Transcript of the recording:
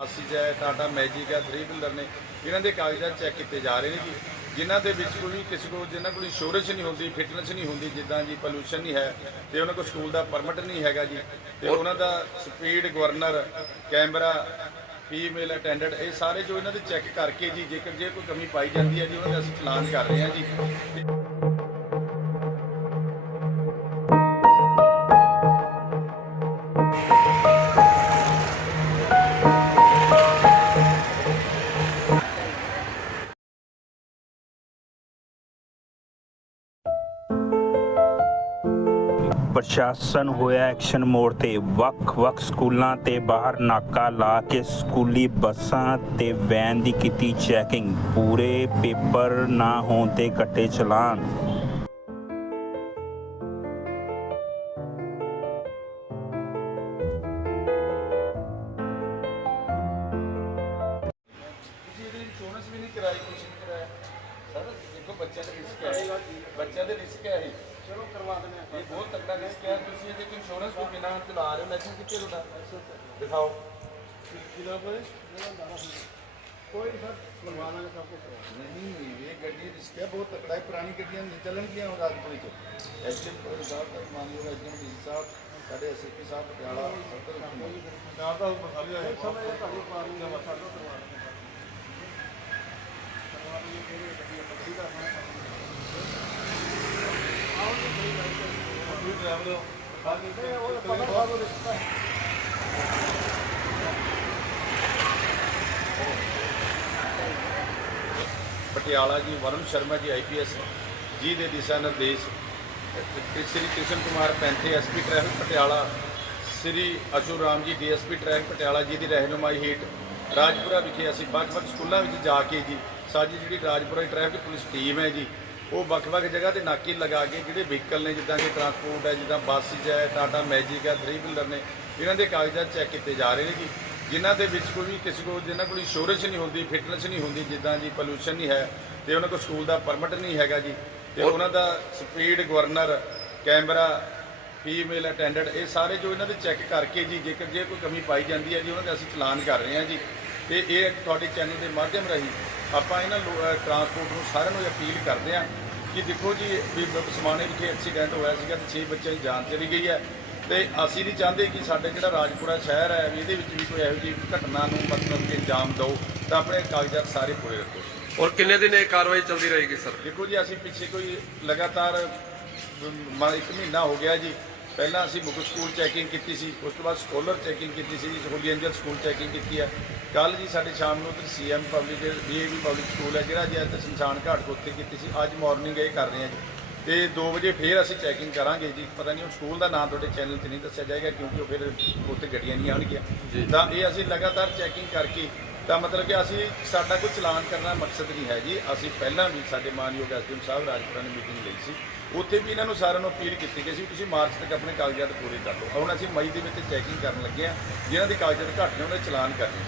ਮਾਸੀ ਹੈ ਟਾਟਾ ਮੈਜਿਕ ਹੈ 3 ਵੀਲਰ ਨੇ। ਇਹਨਾਂ ਦੇ ਕਾਗਜ਼ਾਤ ਚੈੱਕ ਕੀਤੇ ਜਾ ਰਹੇ ਨੇ ਜੀ। ਜਿਨ੍ਹਾਂ ਦੇ ਵਿੱਚ ਕੋਈ ਕਿਸੇ ਕੋਲ ਜਿਨ੍ਹਾਂ ਕੋਲ ਇੰਸ਼ੋਰੈਂਸ ਨਹੀਂ ਹੁੰਦੀ ਫਿਟਨੈਸ ਨਹੀਂ ਹੁੰਦੀ ਜਿੱਦਾਂ ਜੀ ਪੋਲੂਸ਼ਨ ਨਹੀਂ ਹੈ ਤੇ ਉਹਨਾਂ ਕੋਲ ਸਕੂਲ ਦਾ ਪਰਮਿਟ ਨਹੀਂ ਹੈਗਾ ਜੀ ਤੇ ਉਹਨਾਂ ਦਾ speed governor camera female attendant ਇਹ ਸਾਰੇ ਜੋ ਇਹਨਾਂ ਦੇ ਚੈੱਕ ਕਰਕੇ ਜੀ ਜੇਕਰ ਜੇ ਕੋਈ ਕਮੀ ਪਾਈ ਜਾਂਦੀ ਹੈ ਜੀ ਉਹਨਾਂ ਦਾ ਅਸੀਂ ਚਲਾਨ ਕਰ ਰਹੇ ਹਾਂ ਜੀ। ਪ੍ਰਸ਼ਾਸਨ ਹੋਇਆ ਐਕਸ਼ਨ ਮੋੜ ਤੇ। ਵੱਖ-ਵੱਖ ਸਕੂਲਾਂ ਤੇ ਬਾਹਰ ਨਾਕਾ ਲਾ ਕੇ ਸਕੂਲੀ ਬੱਸਾਂ ਤੇ ਵੈਨ ਦੀ ਕੀਤੀ ਚੈਕਿੰਗ। ਪੂਰੇ ਪੇਪਰ ਨਾ ਹੋਣ ਤੇ ਕੱਟੇ ਚਲਾਨ। ਬੱਚਿਆਂ ਦੇ ਰਿਸਕ ਹੈ ਬੱਚਿਆਂ ਦੇ ਰਿਸਕ ਹੈ ਇਹ। ਚਲੋ ਕਰਵਾ ਦਿੰਦੇ ਆ ਇਹ ਬਹੁਤ ਤਕੜਾ ਰਿਸਕ ਹੈ ਤੁਸੀਂ ਇਹਦੇ ਕੋਈ ਇੰਸ਼ੋਰੈਂਸ ਤੋਂ ਬਿਨਾਂ ਚਲਾ ਰਹੇ ਹੋ ਲਾਇਸੈਂਸ ਕਿੱਥੇ ਤੁਹਾਡਾ ਦਿਖਾਓ ਕੋਈ ਨਹੀਂ ਸਰ ਕਰਵਾ ਲਾਂਗੇ ਸਭ ਕੁਝ ਨਹੀਂ ਇਹ ਗੱਡੀ ਰਿਸਕ ਹੈ ਬਹੁਤ ਤਕੜਾ ਹੈ ਪੁਰਾਣੀ ਗੱਡੀਆਂ ਨਹੀਂ ਚੱਲਣਗੀਆਂ ਹੁਣ ਰਾਜਪੁਰੀ ਚ ਐਸਟੀਐਮ ਸਾਹਿਬ ਦਾ ਮਾਨਯੋਗ ਐਸਟੀਐਮ ਡੀ ਸਾਹਿਬ ਸਾਡੇ ਐਸਪੀ ਸਾਹਿਬ ਪਟਿਆਲਾ ਸਭ ਤੋਂ ਨਾ ਤਾਂ ਉੱਪਰ ਸਾਰੀ ਆਏ ਸਮੇਂ ਤੁਹਾਨੂੰ ਪਾ ਲੂੰਗਾ ਮੈਂ ਸਾਡਾ ਕਰਵਾ ਦਿੰਦਾ ਡਰਾਈਵਰ ਬਾਕੀ ਉਹ ਪਤਾ ਬਾਅਦ ਵਿੱਚ ਪਟਿਆਲਾ ਜੀ ਵਰੁਣ ਸ਼ਰਮਾ ਜੀ ਆਈਪੀਐਸ ਜੀ ਦੇ ਦਿਸ਼ਾ ਨਿਰਦੇਸ਼। Shri Krishan Kumar Panthe SP traffic Patiala. Shri Ashu Ram ji DSP traffic Patiala ਜੀ ਦੀ ਰਹਿਨੁਮਾਈ ਹੇਠ ਰਾਜਪੁਰਾ ਵਿਖੇ ਅਸੀਂ ਵੱਖ-ਵੱਖ ਸਕੂਲਾਂ ਵਿੱਚ ਜਾ ਕੇ ਜੀ, ਸਾਡੀ ਜਿਹੜੀ ਰਾਜਪੁਰਾ ਦੀ ਟ੍ਰੈਫਿਕ ਪੁਲਿਸ ਟੀਮ ਹੈ ਜੀ ਉਹ ਵੱਖ-ਵੱਖ ਜਗ੍ਹਾ ਤੇ ਨਾਕੇ ਲਗਾ ਕੇ ਜਿਹੜੇ ਵਹੀਕਲ ਨੇ ਜਿੱਦਾਂ ਕਿ ਟਰਾਂਸਪੋਰਟ ਹੈ ਜਿੱਦਾਂ ਬੱਸ ਹੈ ਟਾਟਾ ਮੈਜਿਕ ਹੈ 3 ਵੀਲਰ ਨੇ ਇਹਨਾਂ ਦੇ ਕਾਗਜ਼ਾਤ ਚੈੱਕ ਕੀਤੇ ਜਾ ਰਹੇ ਨੇ ਜੀ। ਜਿਨ੍ਹਾਂ ਦੇ ਵਿੱਚ ਕੋਈ ਵੀ ਕਿਸੇ ਕੋਲ ਜਿਨ੍ਹਾਂ ਕੋਲ ਇੰਸ਼ੋਰੈਂਸ ਨਹੀਂ ਹੁੰਦੀ ਫਿਟਨੈਸ ਨਹੀਂ ਹੁੰਦੀ ਜਿੱਦਾਂ ਜੀ ਪੋਲੂਸ਼ਨ ਨਹੀਂ ਹੈ ਤੇ ਉਹਨਾਂ ਕੋਲ ਸਕੂਲ ਦਾ ਪਰਮਿਟ ਨਹੀਂ ਹੈਗਾ ਜੀ ਤੇ ਉਹਨਾਂ ਦਾ speed governor camera female attendant ਇਹ ਸਾਰੇ ਜੋ ਇਹਨਾਂ ਦੇ ਚੈੱਕ ਕਰਕੇ ਜੀ ਜੇਕਰ ਜੇ ਕੋਈ ਕਮੀ ਪਾਈ ਜਾਂਦੀ ਹੈ ਜੀ ਉਹਨਾਂ ਦਾ ਅਸੀਂ ਚਲਾਨ ਕਰ ਰਹੇ ਹਾਂ ਜੀ। ਤੇ ਇਹ ਤੁਹਾਡੇ ਚੈਨਲ ਦੇ ਮਾਧਿਅਮ ਰਾਹੀਂ ਆਪਾਂ ਇਹਨਾਂ ਟਰਾਂਸਪੋਰਟ ਨੂੰ ਸਾਰਿਆਂ ਨੂੰ ਅਪੀਲ ਕਰਦੇ ਹਾਂ ਕਿ ਦੇਖੋ ਜੀ ਵੀ ਸਮਾਣੇ ਵਿਖੇ ਐਕਸੀਡੈਂਟ ਹੋਇਆ ਸੀਗਾ ਤੇ 6 ਬੱਚਿਆਂ ਦੀ ਜਾਨ ਚਲੀ ਗਈ ਹੈ। ਤੇ ਅਸੀਂ ਨਹੀਂ ਚਾਹੁੰਦੇ ਕਿ ਸਾਡੇ ਜਿਹੜਾ ਰਾਜਪੁਰਾ ਸ਼ਹਿਰ ਹੈ ਵੀ ਇਹਦੇ ਵਿੱਚ ਵੀ ਕੋਈ ਇਹੋ ਜਿਹੀ ਘਟਨਾ ਨੂੰ ਮਤਲਬ ਕਿ ਅੰਜਾਮ ਦਿਓ ਤਾਂ ਆਪਣੇ ਕਾਗਜ਼ਾਤ ਸਾਰੇ ਪੂਰੇ ਰੱਖੋ। ਔਰ ਕਿੰਨੇ ਦਿਨ ਇਹ ਕਾਰਵਾਈ ਚੱਲਦੀ ਰਹੇਗੀ ਸਰ? ਦੇਖੋ ਜੀ ਅਸੀਂ ਪਿੱਛੇ ਕੋਈ ਲਗਾਤਾਰ ਮ- ਇੱਕ ਮਹੀਨਾ ਹੋ ਗਿਆ ਜੀ। ਪਹਿਲਾਂ ਅਸੀਂ ਬੁੱਕ ਸਕੂਲ ਚੈਕਿੰਗ ਕੀਤੀ ਸੀ ਉਸ ਤੋਂ ਬਾਅਦ ਸਕਾਲਰ ਚੈਕਿੰਗ ਕੀਤੀ ਸੀ ਹੋਲੀ ਐਂਜਲ ਸਕੂਲ ਚੈਕਿੰਗ ਕੀਤੀ ਹੈ। ਕੱਲ ਜੀ ਸਾਡੇ ਸ਼ਾਮ ਨੂੰ ਉੱਧਰ CM public DAV public school ਹੈ ਜਿਹੜਾ ਜੀ ਅੱਜ ਸ਼ਮਸ਼ਾਨ ਘਾਟ ਉੱਥੇ ਕੀਤੀ ਸੀ। ਅੱਜ ਮਾਰਨਿੰਗ ਇਹ ਕਰ ਰਹੇ ਹਾਂ ਜੀ। ਤੇ 2 ਵਜੇ ਫੇਰ ਅਸੀਂ ਚੈਕਿੰਗ ਕਰਾਂਗੇ ਜੀ। ਪਤਾ ਨਹੀਂ ਉਹ ਸਕੂਲ ਦਾ ਨਾਮ ਤੁਹਾਡੇ ਚੈਨਲ 'ਤੇ ਨਹੀਂ ਦੱਸਿਆ ਜਾਏਗਾ ਕਿਉਂਕਿ ਉਹ ਫਿਰ ਉੱਥੇ ਗੱਡੀਆਂ ਨਹੀਂ ਆਉਣਗੀਆਂ। ਤਾਂ ਇਹ ਅਸੀਂ ਲਗਾਤਾਰ ਚੈਕਿੰਗ ਕਰਕੇ ਤਾਂ ਮਤਲਬ ਕਿ ਅਸੀਂ ਸਾਡਾ ਕੋਈ ਚਲਾਨ ਕਰਨਾ ਮਕਸਦ ਨਹੀਂ ਹੈ ਜੀ। ਅਸੀਂ ਪਹਿਲਾਂ ਵੀ ਸਾਡੇ ਮਾਨਯੋਗ ਐਸਡੀਐਮ ਸਾਹਿਬ ਰਾਜਪੁਰਾ ਨੇ ਮੀਟਿੰਗ ਲਈ ਸੀ। ਉੱਥੇ ਵੀ ਇਹਨਾਂ ਨੂੰ ਸਾਰਿਆਂ ਨੂੰ ਅਪੀਲ ਕੀਤੀ ਗਈ ਸੀ ਵੀ ਤੁਸੀਂ ਮਾਰਚ ਤੱਕ ਆਪਣੇ ਕਾਗਜ਼ਾਤ ਪੂਰੇ ਕਰ ਲਓ। ਹੁਣ ਅਸੀਂ ਮਈ ਦੇ ਵਿੱਚ ਚੈਕਿੰਗ ਕਰਨ ਲੱਗੇ ਹਾਂ। ਜਿਨ੍ਹਾਂ ਦੇ ਕਾਗਜ਼ਾਤ ਘੱਟ ਨੇ, ਉਹਨਾਂ ਦੇ ਚਲਾਨ ਕਰਨੇ।